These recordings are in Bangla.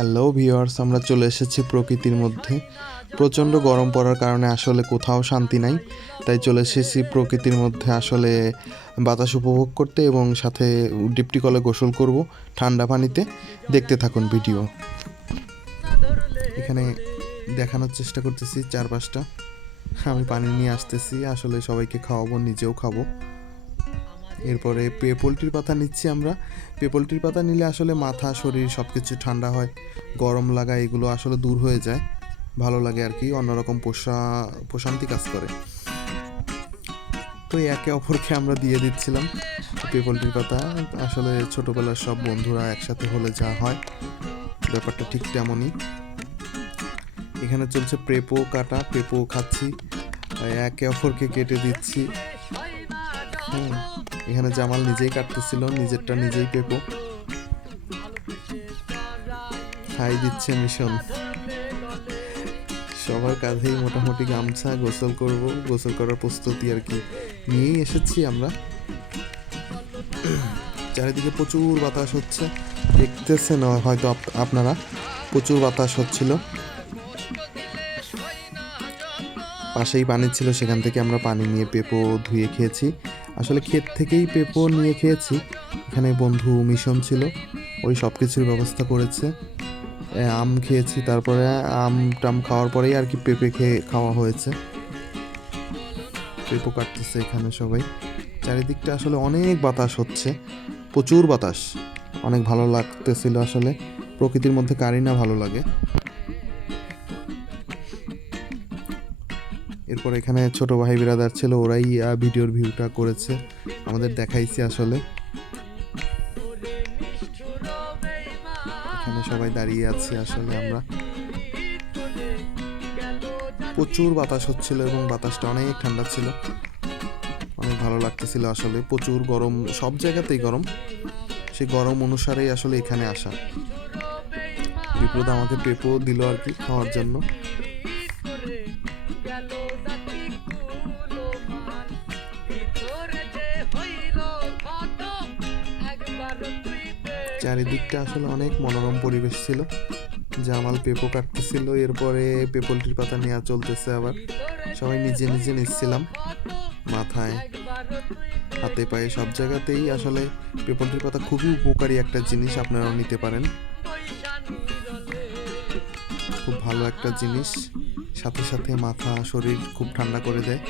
হ্যালো ভিউয়ার্স, আমরা চলে এসেছি প্রকৃতির মধ্যে। প্রচণ্ড গরম পড়ার কারণে আসলে কোথাও শান্তি নাই, তাই চলে এসেছি প্রকৃতির মধ্যে আসলে বাতাস উপভোগ করতে এবং সাথে ডিপটি কলে গোসল করব ঠান্ডা পানিতে। দেখতে থাকুন ভিডিও। এখানে দেখানোর চেষ্টা করতেছি চারপাশটা। আমি পানি নিয়ে আসতেছি, আসলে সবাইকে খাওয়াবো, নিজেও খাবো। এরপরে পোলট্রির পাতা নিচ্ছি আমরা। পোলট্রির পাতা নিলে আসলে মাথা শরীর সব কিছু ঠান্ডা হয়, গরম লাগা এগুলো আসলে দূর হয়ে যায়, ভালো লাগে আর কি, অন্যরকম প্রশান্তি কাজ করে। তো একে অপরকে আমরা দিয়ে দিচ্ছিলাম পোলট্রির পাতা। আসলে ছোটোবেলার সব বন্ধুরা একসাথে হলে যা হয়, ব্যাপারটা ঠিক তেমনই। এখানে চলছে পেঁপো কাটা, পেঁপো খাচ্ছি, একে অপরকে কেটে দিচ্ছি। এখানে জামাল নিজেই কাটতেছিল, নিজেরটা নিজেই পেঁপো খাই দিচ্ছে মিশন। সবার কাঁধেই মোটামুটি গামছা, গোসল করব, গোসল করার প্রস্তুতি আর কি নিয়েই এসেছি আমরা। চারিদিকে প্রচুর বাতাস হচ্ছে, দেখতেছেন হয়তো আপনারা, প্রচুর বাতাস হচ্ছিল। পাশেই পানি ছিল, সেখান থেকে আমরা পানি নিয়ে পেঁপো ধুয়ে খেয়েছি। আসলে ক্ষেত থেকেই পেঁপো নিয়ে খেয়েছি। এখানে বন্ধু মিশন ছিল, ওই সব কিছুর ব্যবস্থা করেছে। আম খেয়েছি, তারপরে আম টাম খাওয়ার পরেই আর কি পেঁপে খাওয়া হয়েছে। পেঁপো কাটতেছে এখানে সবাই। চারিদিকটা আসলে অনেক বাতাস হচ্ছে, প্রচুর বাতাস, অনেক ভালো লাগতেছিল। আসলে প্রকৃতির মধ্যে কারই না ভালো লাগে। এরপর এখানে ছোট ভাই বিরাদার ছিল, ওরাই ভিডিওর ভিউটা করেছে, আমাদের দেখাইছে। আসলে এখানে সবাই দাঁড়িয়ে আছি আসলে আমরা। প্রচুর বাতাস হচ্ছিল এবং বাতাসটা অনেক ঠান্ডা ছিল, অনেক ভালো লাগতেছিল। আসলে প্রচুর গরম, সব জায়গাতেই গরম, সেই গরম অনুসারেই আসলে এখানে আসা। বিপ্লব আমাকে পেঁপো দিল আর কি খাওয়ার জন্য। চারিদিকটা আসলে অনেক মনোরম পরিবেশ ছিল। জামাল পেঁপো কাটতেছিল, এরপরে পোলট্রির পাতা নেওয়া চলতেছে। আবার সবাই নিজে নিজে নিচ্ছিলাম, মাথায়, হাতে পায়ে সব জায়গাতেই। আসলে পোলট্রির পাতা খুবই উপকারী একটা জিনিস, আপনারাও নিতে পারেন, খুব ভালো একটা জিনিস। সাথে সাথে মাথা শরীর খুব ঠান্ডা করে দেয়,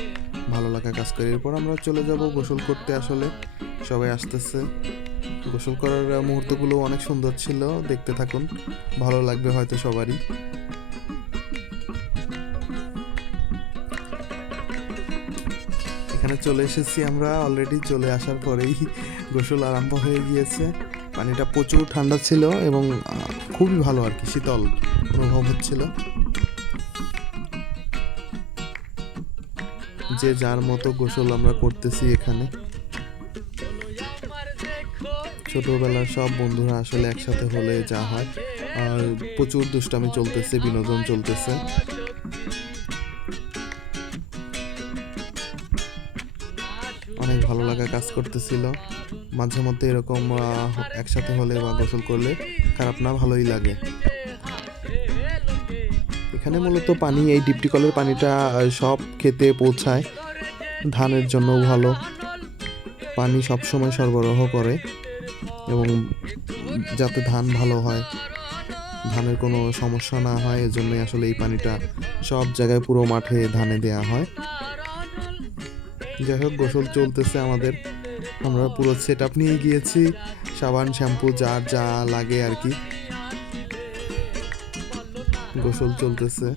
ভালো লাগা কাজ করে। এরপর আমরা চলে যাব গোসল করতে। আসলে সবাই আসতেছে, গোসল করার মুহূর্তগুলো অনেক সুন্দর ছিল, দেখতে থাকুন, ভালো লাগবে হয়তো সবারই। এখানে চলে এসেছি আমরা, অলরেডি চলে আসার পরেই গোসল আরম্ভ হয়ে গিয়েছে। পানিটা প্রচুর ঠান্ডা ছিল এবং খুবই ভালো আর কি, শীতল অনুভব হচ্ছিল। যে যার মতো গোসল আমরা করতেছি এখানে। ছোটবেলার সব বন্ধুরা আসলে একসাথে হলে যা হয়, আর প্রচুর দুষ্টামি চলতেছে, বিনোদন চলতেছে। অনেক ভালো লাগা কাজ করতেছিল। মাঝে মধ্যে এরকম একসাথে হলে বা গোসল করলে খারাপ না, ভালোই লাগে। এখানে মূলত পানি, এই ডিপটি কলের পানিটা সব খেতে পৌঁছায়, ধানের জন্য ভালো। পানি সবসময় সরবরাহ করে এবং যাতে ধান ভালো হয়, ধানের কোনো সমস্যা না হয়, এজন্যই আসলে এই পানিটা সব জায়গায় পুরো মাঠে ধানে দেয়া হয়। যাই হোক, গোসল চলতেছে আমাদের। আমরা পুরো সেট আপ নিয়ে গিয়েছি, সাবান শ্যাম্পু যার যা লাগে আর কি। গোসল চলতেছে।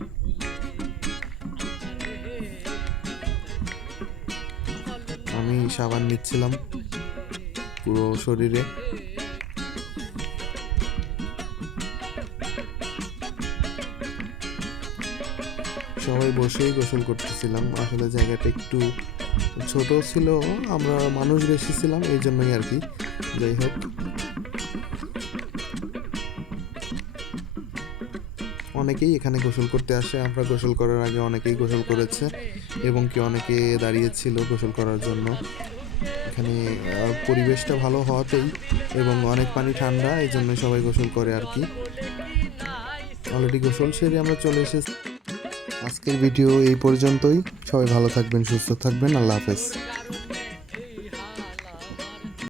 আমি সাবান নিচ্ছিলাম পুরো শরীরে। সবাই বসেই গোসল করতেছিলাম। আসলে জায়গাটা একটু ছোট ছিল, আমরা মানুষ বেশি ছিলাম, এই জন্যই আর কি। যাই হোক, অনেকেই এখানে গোসল করতে আসে। আমরা গোসল করার আগে অনেকেই গোসল করেছে এবং কি অনেকে দাঁড়িয়েছিল গোসল করার জন্য। এখানে পরিবেশটা ভালো হওয়াতেই এবং অনেক পানি ঠান্ডা, এই জন্য সবাই গোসল করে আর কি। অলরেডি গোসল সেরে আমরা চলে এসেছি। আজকের ভিডিও এই পর্যন্তই। সবাই ভালো থাকবেন, সুস্থ থাকবেন। আল্লাহ হাফেজ।